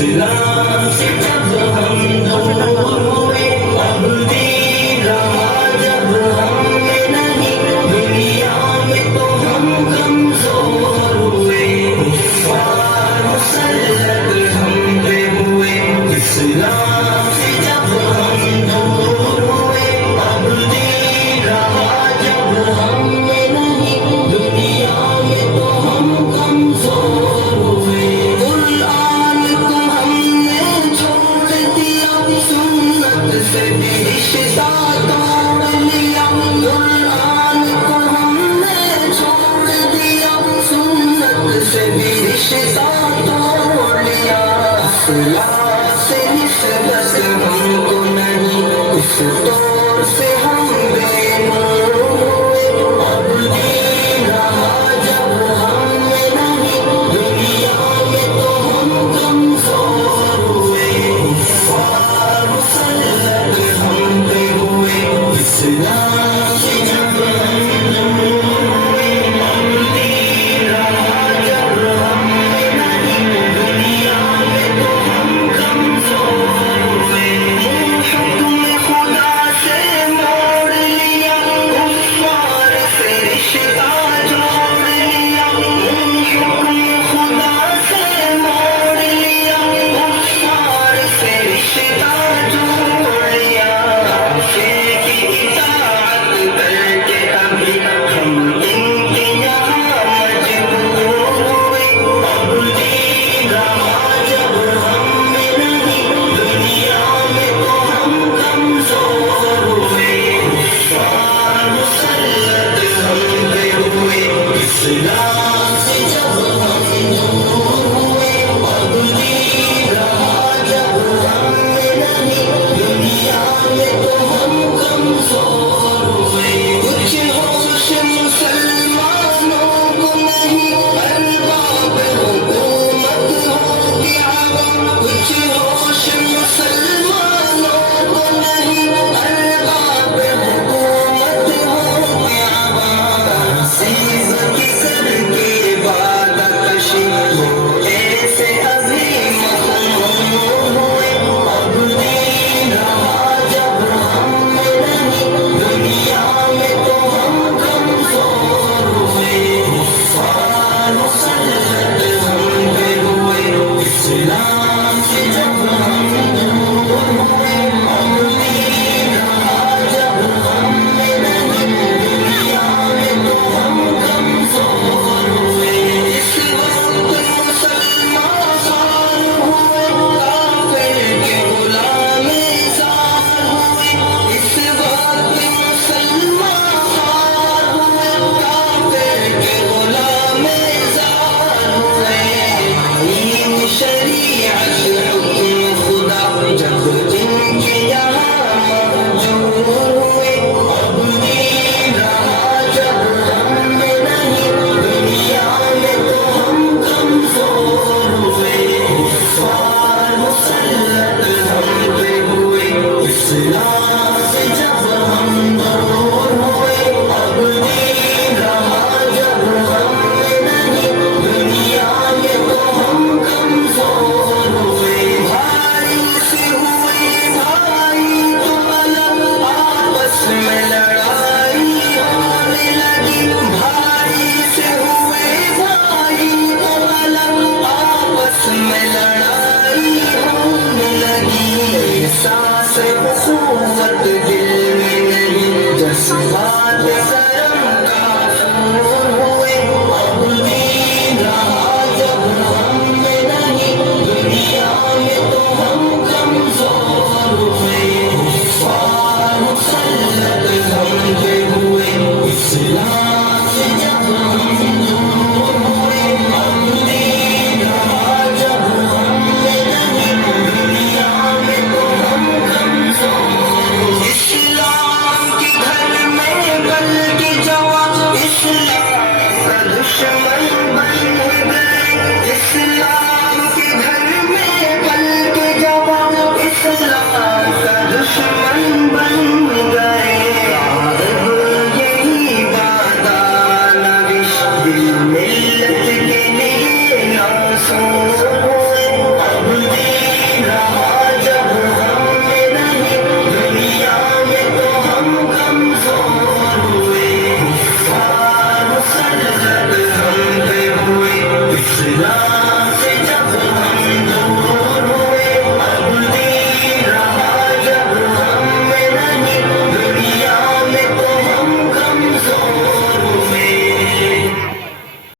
اسلام سے جب ہم دور ہوئے، اب دین رہا جب ہم میں نہیں، دنیا میں تو ہم کمزور ہوئے، کفار مسلط ہم پہ ہوئے۔ اسلام سے جب ہم دور ہوئے، اب دین رہا جب ہم میں نہیں، دنیا میں تو ہم کمزور ہوئے۔ قرآن کو ہم نے چھوڑ دیا، سنت سے بھی رشتہ توڑ لیا۔ قرآن کو ہم نے چھوڑ دیا، سنت سے بھی رشتہ توڑ لیا۔ اصلاح سے نسبت ہم کو نہیں، اس دور سے ہم بے نور ہوئے، اب دین رہا جب ہم میں نہیں، دنیا میں تو ہم کمزور ہوئے، کفار مسلط ہم پہ ہوئے۔ اسلام سے جب ہم دور ہوئے، اب دین رہا جب ہم میں نہیں، دنیا میں تو ہم کمزور ہوئے۔ حکم خدا سے موڑ لیا، کفار سے رشتہ جوڑ لیا۔ حکم خدا سے موڑ لیا، کفار سے رشتہ جوڑ لیا۔ کی اطاعت کر کے ابھی ہم ان کے یہاں مجبور ہوئے، اب دین رہا جب ہم میں نہیں، دنیا میں تو ہم کمزور ہوئے، کفار مسلط ہم پہ ہوئے۔ اسلام سے جب ہم دور ہوئے، اب دین رہا جب ہم میں نہیں، دنیا میں تو ہم کمزور ہوئے۔ کچھ ہوش مسلمانوں کو نہیں، ارباب حکومت ہو کے عوام۔ کچھ ہوش مسلمانوں کو نہیں، ارباب حکومت ہو کے عوام۔ سیز کی سر کی عبادت شروع ایسے ابھی مخمور ہوئے، اب دین رہا جب ہم میں نہیں، دنیا میں تو ہم کمزور ہوئے، کفار مسلط ہم پہ ہوئے۔ اسلام سے جب ہم دور ہوئے، اب دین رہا جب ہم میں نہیں، دنیا میں تو ہم کمزور ہوئے۔ اس وقت مسلمان خار ہوئے، کافر کے غلام زار ہوئے۔ اس وقت مسلمان خار ہوئے، کافر کے غلام زار ہوئے۔ آئین شریعت حکم خدا جب ان کے یہاں محجور ہوئے، اب دین رہا جب ہم میں نہیں، دنیا میں تو ہم کمزور ہوئے، کفار مسلط ہم پہ ہوئے۔ اسلام سے جب ہم دور ہوئے، اب دین رہا جب ہم میں نہیں، دنیا میں تو ہم کمزور ہوئے۔ بھائی سے ہوئے بھائی تو الگ، آپس میں لڑائی ہونے لگی۔ بھائی سے ہوئے بھائی تو الگ، آپس میں لڑائی ہونے لگی۔ احساس